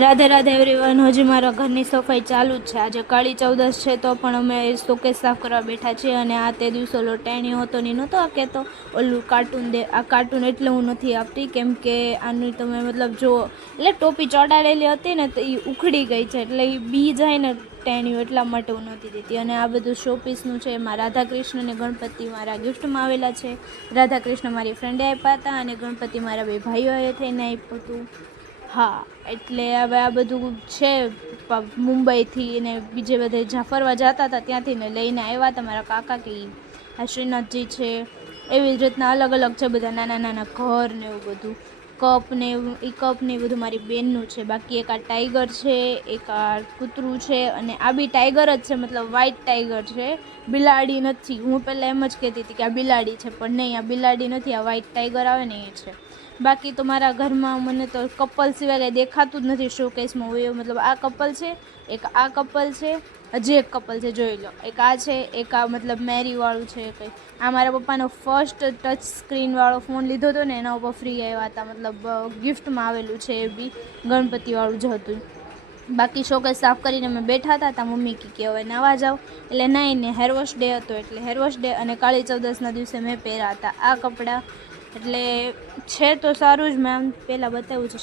Radhe Radhe everyone. હજી મારા ઘરની સફાઈ ચાલુ જ છે। આજે કાળી ચૌદશ છે તો પણ અમે શોકેસ સાફ કરવા બેઠા છીએ। અને આ તે દિવસો ઓલો ટેણીઓ હતો ને નહોતો આ કહેતો ઓલું કાર્ટૂન દે। આ કાર્ટૂન એટલે હું નથી આપતી કેમ કે આનું તમે મતલબ જો એટલે ટોપી ચોંટાડેલી હતી ને તો એ ઉખડી ગઈ છે એટલે એ બી જાય ને ટેણીઓ, એટલા માટે હું નથી દેતી। અને આ બધું શોપીસનું છે। એમાં રાધા કૃષ્ણ ને ગણપતિ મારા ગિફ્ટમાં આવેલા છે। રાધા કૃષ્ણ મારી ફ્રેન્ડે આપ્યા હતા અને ગણપતિ મારા બે ભાઈઓએ થઈને આપ્યું હતું। હા, એટલે હવે આ બધું છે મુંબઈથી ને બીજે બધે જ્યાં ફરવા જતા હતા ત્યાંથી ને લઈને આવ્યા હતા મારા કાકા કે આ શ્રીનાથજી છે। એવી જ રીતના અલગ અલગ છે બધા નાના નાના ઘર ને એવું બધું, કપ ને એ કપ ને એ બધું મારી બેનનું છે। બાકી એક આ ટાઈગર છે, એક આ કૂતરું છે અને આ બી ટાઈગર જ છે, મતલબ વ્હાઈટ ટાઈગર છે, બિલાડી નથી। હું પહેલાં એમ જ કહેતી હતી કે આ બિલાડી છે પણ નહીં, આ બિલાડી નથી, આ વ્હાઈટ ટાઈગર આવે ને એ છે। બાકી તો મારા ઘરમાં મને તો કપલ સિવાય કંઈ દેખાતું જ નથી શોકેસમાં હોય, મતલબ આ કપલ છે, એક આ કપલ છે, હજી એક કપલ છે જોઈ લો, એક આ છે, એક આ મતલબ મેરીવાળું છે કંઈ। આ મારા પપ્પાનો ફર્સ્ટ ટચ સ્ક્રીનવાળો ફોન લીધો હતો ને એના ઉપર ફ્રી આવ્યા હતા, મતલબ ગિફ્ટમાં આવેલું છે એ બી ગણપતિવાળું જ હતું। બાકી શોકેસ સાફ કરીને અમે બેઠા હતા ત્યાં મમ્મી કે હવે નાવા જાઓ, એટલે નહીં ને હેરવોશ ડે હતો એટલે હેરવોશ ડે અને કાળી ચૌદશના દિવસે મેં પહેર્યા હતા આ કપડાં। એટલે છે તો સારું જ, મેં આમ પહેલાં બતાવ્યું છે।